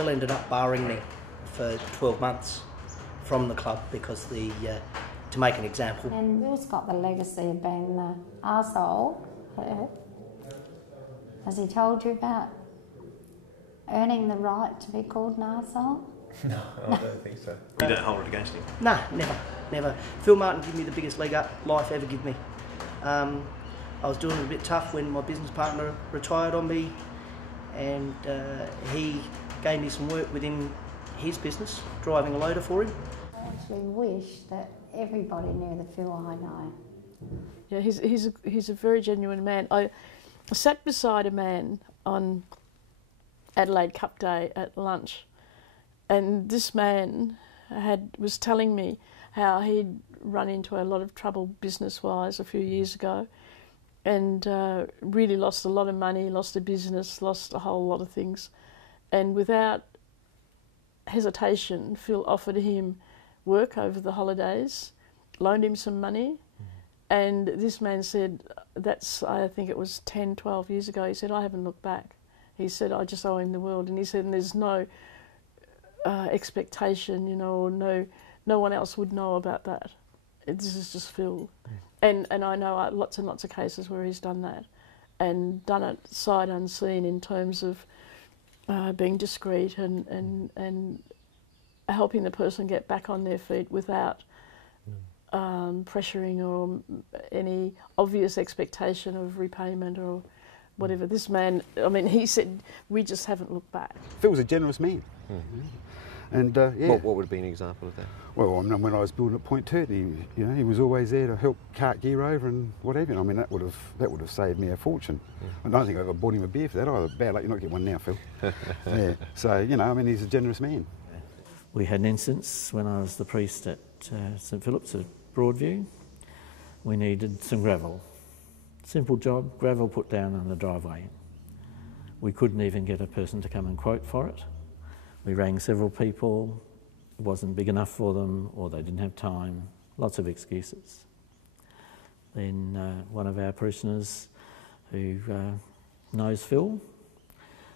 Phil ended up barring me for 12 months from the club because to make an example. And Phil's got the legacy of being the arsehole. Has he told you about earning the right to be called an arsehole? No, I don't think so. You don't hold it against him? Nah, never. Phil Martin gave me the biggest leg up life ever gave me. I was doing it a bit tough when my business partner retired on me, and he gave me some work within his business, driving a loader for him. I actually wish that everybody knew the Phil I know. Yeah, he's a very genuine man. I sat beside a man on Adelaide Cup Day at lunch, and this man was telling me how he'd run into a lot of trouble business-wise a few years ago, and really lost a lot of money, lost a business, lost a whole lot of things. And without hesitation, Phil offered him work over the holidays, loaned him some money, and this man said, I think it was 10, 12 years ago, he said, I haven't looked back. He said, I just owe him the world. And he said, and there's no expectation, or no one else would know about that. This is just Phil. And I know lots and lots of cases where he's done that, and done it sight unseen in terms of being discreet and helping the person get back on their feet without pressuring or any obvious expectation of repayment or whatever. This man, he said, we just haven't looked back. Phil's a generous man. And What would be an example of that? Well, when I was building at Point Turton, he was always there to help cart gear over and whatever. That would have saved me a fortune. I don't think I ever bought him a beer for that either. Bad luck, you're not getting one now, Phil. Yeah. So he's a generous man. We had an instance when I was the priest at St Philip's at Broadview. We needed some gravel. Simple job, gravel put down on the driveway. We couldn't even get a person to come and quote for it. We rang several people, it wasn't big enough for them, or they didn't have time, lots of excuses. Then one of our parishioners who knows Phil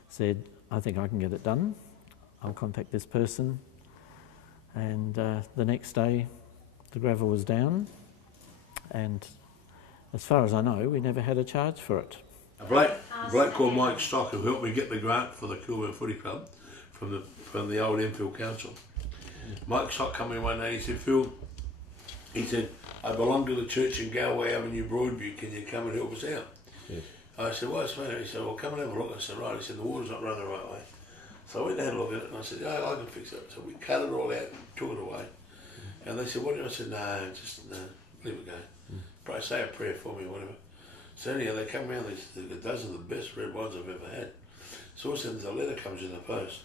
said, I think I can get it done, I'll contact this person. And the next day the gravel was down, and as far as I know, we never had a charge for it. A bloke called Mike Stock, who helped me get the grant for the Kilburn Footy Club from the old Enfield Council. Mike Stock came in one day, he said, Phil, he said, I belong to the church in Galway Avenue, Broadview, can you come and help us out? Yes. I said, what's the matter? He said, well, come and have a look. I said, right. He said, the water's not running the right way. So I went and had a look at it, and I said, yeah, I can fix it. So we cut it all out and took it away. And they said, what do you? I said, no, leave it go. Pray, say a prayer for me or whatever. So anyhow, they come around, there's a dozen of the best red wines I've ever had. So all of a sudden, the letter comes in the post.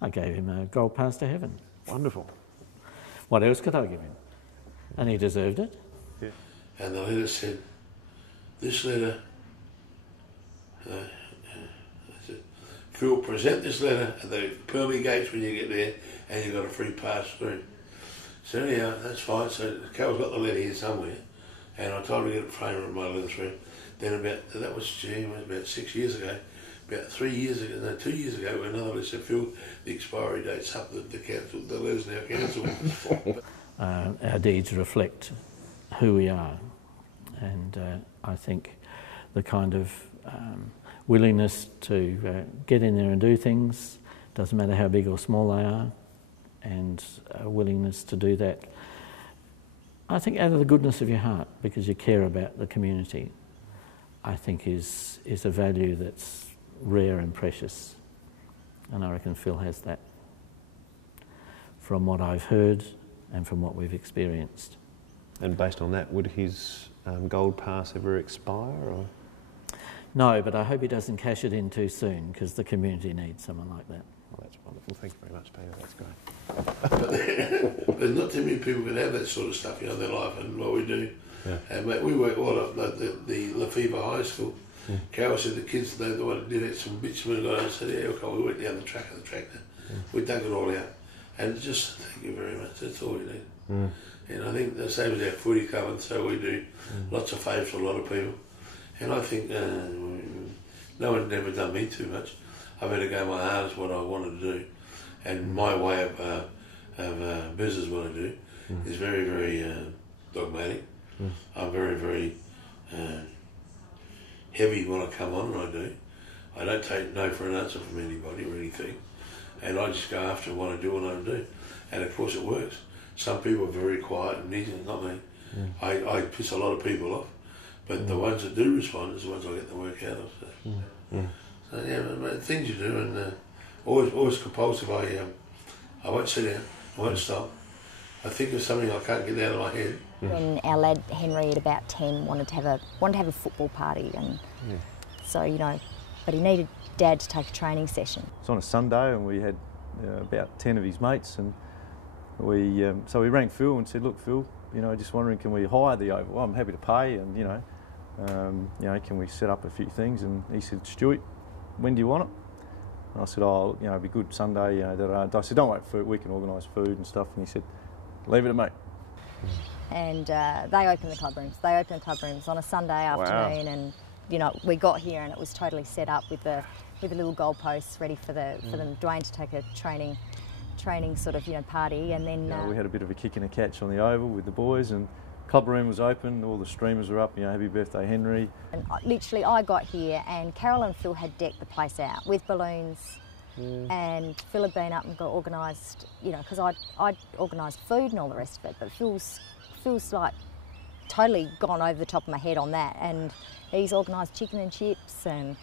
I gave him a gold pass to heaven. Wonderful. What else could I give him? And he deserved it. Yeah. And the letter said, this letter, Phil, present this letter at the pearly gates when you get there, and you've got a free pass through. So anyhow, that's fine. So Carol's got the letter here somewhere, and I told her to get it framed on my letter through. Then that was about 6 years ago. About 2 years ago, another letter said, Phil, the expiry date's up, the letter's now cancelled. Our deeds reflect who we are, and I think the kind of willingness to get in there and do things, doesn't matter how big or small they are, and a willingness to do that, I think out of the goodness of your heart, because you care about the community, I think is a value that's rare and precious, and I reckon Phil has that from what I've heard and from what we've experienced. And based on that, would his gold pass ever expire? Or? No, but I hope he doesn't cash it in too soon, because the community needs someone like that. Well, that's wonderful. Thank you very much, Peter. That's great. But there's not too many people can have that sort of stuff, in their life, and what we do. Yeah. And mate, we work all up at the Lefevre High School. Yeah. Carol said the kids, they wanted to do some bitumen, and I said, yeah, okay, we went down the track of the tractor. Yeah. We dug it all out. And just, thank you very much, that's all we need. Mm. And I think the same as our footy club, and so we do lots of favours for a lot of people. And I think no one's ever done me too much. I've had to go my hardest what I wanted to do, and my way of business what I do is very, very dogmatic. I'm very, very heavy when I come on, and I do. I don't take no for an answer from anybody or anything, and I just go after what I do and I do, and of course it works. Some people are very quiet and easy, not me. I piss a lot of people off, but the ones that do respond is the ones I get the work out of. So yeah, but things you do, and always compulsive. I won't sit down. I won't stop. I think of something I can't get out of my head. When our lad Henry at about 10 wanted to have a football party, and so but he needed Dad to take a training session. It was on a Sunday, and we had about 10 of his mates, and so we rang Phil and said, "Look, Phil, just wondering, can we hire the oval? Well, I'm happy to pay, and can we set up a few things?" And he said, "Stuart, when do you want it?" And I said, "Oh, it'd be good Sunday." I said, "Don't wait for it. We can organise food and stuff." And he said, "Leave it to me." And they opened the club rooms. They opened the club rooms on a Sunday afternoon, and we got here and it was totally set up with the little goalposts ready for them, Dwayne to take a training sort of party, and then we had a bit of a kick and a catch on the oval with the boys, and club room was open. All the streamers were up. Happy birthday, Henry. And literally, I got here and Carol and Phil had decked the place out with balloons. And Phil had been up and got organised, because I'd organised food and all the rest of it, but Phil's like totally gone over the top of my head on that, and he's organised chicken and chips, and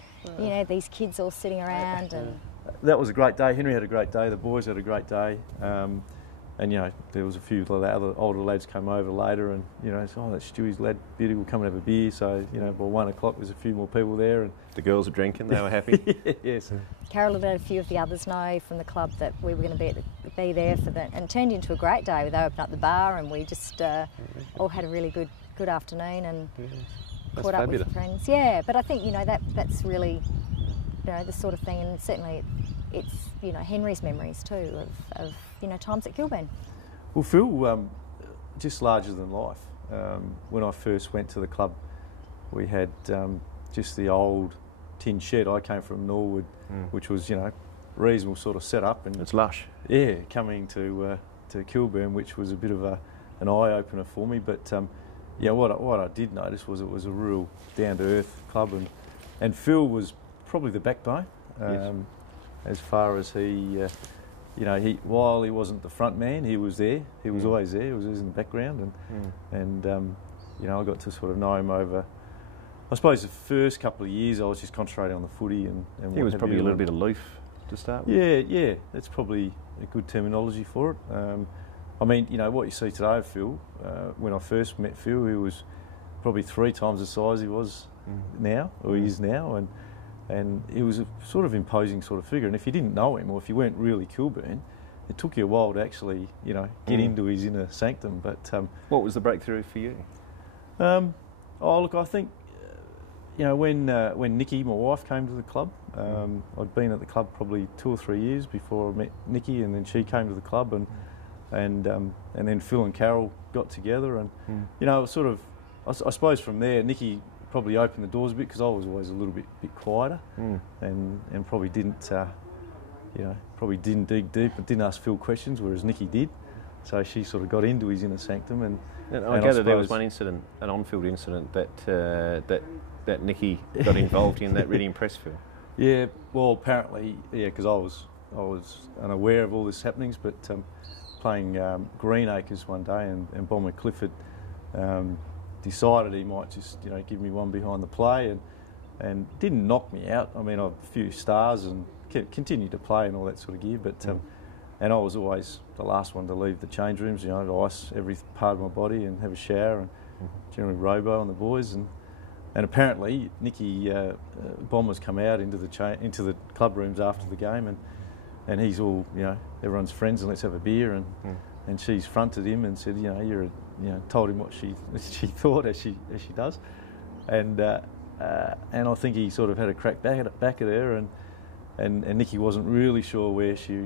these kids all sitting around, and that was a great day. Henry had a great day. The boys had a great day, and there was a few other older lads come over later, and that's Stewie's lad, Beauty will come and have a beer. So by 1 o'clock there's a few more people there, and the girls were drinking. They were happy. Yes. Carol had let a few of the others know from the club that we were going to be there for that, and it turned into a great day. They opened up the bar, and we just all had a really good afternoon, and caught up with friends. Yeah, but I think that's really the sort of thing, and certainly it's Henry's memories too of times at Kilburn. Well, Phil, just larger than life. When I first went to the club, we had just the old tin shed. I came from Norwood, which was reasonable sort of setup, and it's lush. Yeah, coming to Kilburn, which was a bit of an eye opener for me. But what I did notice was it was a real down to earth club, and Phil was probably the backbone. Yes. As far as he while he wasn't the front man, he was there. He was always there. He was in the background, and I got to sort of know him over. I suppose the first couple of years I was just concentrating on the footy, and he was probably a little bit aloof to start with. Yeah, that's probably a good terminology for it. What you see today of Phil, when I first met Phil, he was probably 3 times the size he was now, or he is now, and he was a sort of imposing sort of figure. And if you didn't know him, or if you weren't really Kilburn, it took you a while to actually, get into his inner sanctum. But what was the breakthrough for you? I think, when Nikki, my wife, came to the club, I'd been at the club probably 2 or 3 years before I met Nikki, and then she came to the club, and then Phil and Carol got together, and sort of, I suppose from there, Nikki probably opened the doors a bit, because I was always a little bit quieter, and probably didn't dig deep and didn't ask Phil questions, whereas Nikki did. So she sort of got into his inner sanctum, and I gather there was one incident, an on-field incident that Nikki got involved in that really impressed Phil. Yeah, well, apparently, because I was unaware of all this happenings, but playing Greenacres one day, and Bomber Clifford decided he might just give me one behind the play, and didn't knock me out. I mean, a few stars and continued to play and all that sort of gear, but and I was always the last one to leave the change rooms, ice every part of my body and have a shower, and generally robo on the boys, and apparently Nicky Bomber's come out into the club rooms after the game, and he's all everyone's friends and let's have a beer, and she's fronted him and said told him what she thought, as she does, and I think he sort of had a crack back at her, and Nikki wasn't really sure where she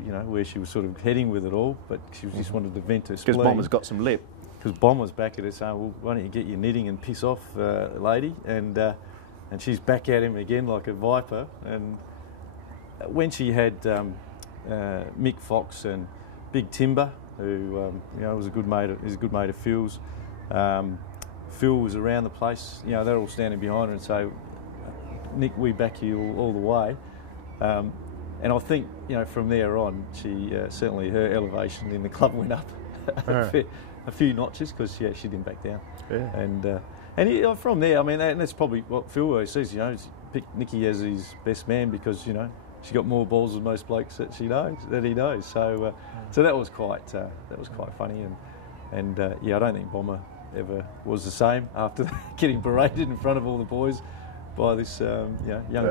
was sort of heading with it all, but she just wanted to vent her spleen. Because Bomber's got some lip. Because Bomber's back at her saying, "Well, why don't you get your knitting and piss off, lady?" And she's back at him again like a viper, and when she had Mick Fox and Big Timber, who was a good mate of Phil's. Phil was around the place. They're all standing behind her and say, "Nick, we back you all the way." And I think from there on, she certainly her elevation in the club went up a few notches because she didn't back down. Yeah. And from there, I mean, and that's probably what Phil always says. He's picked Nikki as his best man because she got more balls than most blokes that he knows. So that was quite funny. And I don't think Bomber ever was the same after getting berated in front of all the boys by this young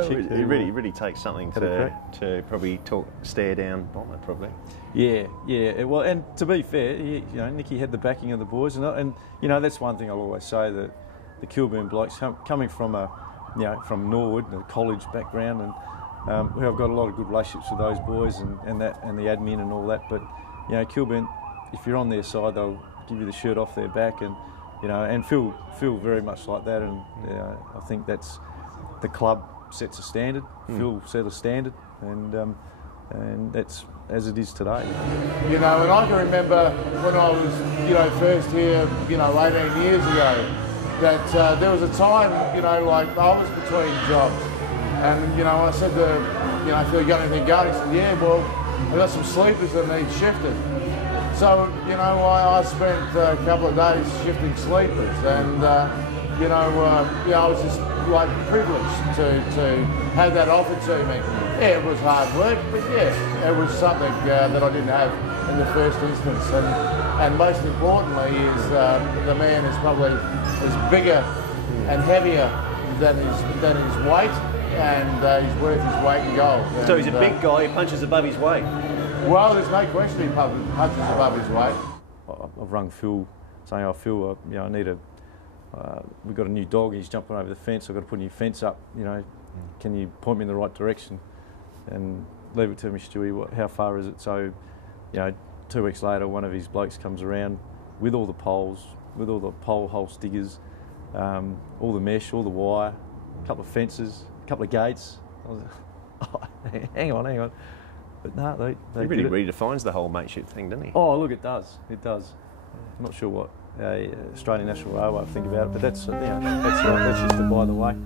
chick. It really takes something to probably stare down Bomber, probably. Yeah. Well, and to be fair, Nikki had the backing of the boys, and that's one thing I'll always say, that the Kilburn blokes coming from from Norwood, a college background, and I've got a lot of good relationships with those boys and the admin and all that. But Kilburn, if you're on their side, they'll give you the shirt off their back, and Phil very much like that. And I think that's the club sets a standard. Phil set a standard, and that's as it is today. And I can remember when I was first here 18 years ago, that there was a time like I was between jobs, and I said to Phil, "You got anything going?" He said, "Yeah, well, I got some sleepers that need shifted." So I spent a couple of days shifting sleepers, and I was just like privileged to have that offered to me. Yeah, it was hard work, but it was something that I didn't have in the first instance. And most importantly is the man is probably bigger and heavier than his weight, and he's worth his weight in gold. So he's a big guy who punches above his weight. Well, there's no question he punches above his weight. I've rung Phil saying, "Oh, Phil, I need we've got a new dog. He's jumping over the fence. I've got to put a new fence up. Can you point me in the right direction?" And leave it to me, Stewie. How far is it? So, 2 weeks later, one of his blokes comes around with all the poles, with all the pole hole stickers, all the mesh, all the wire, a couple of fences, a couple of gates. I was like, oh, hang on. But no, they he really redefines the whole mateship thing, doesn't he? Oh, look, it does. I'm not sure what Australian National Railway think about it, but that's just a by the way.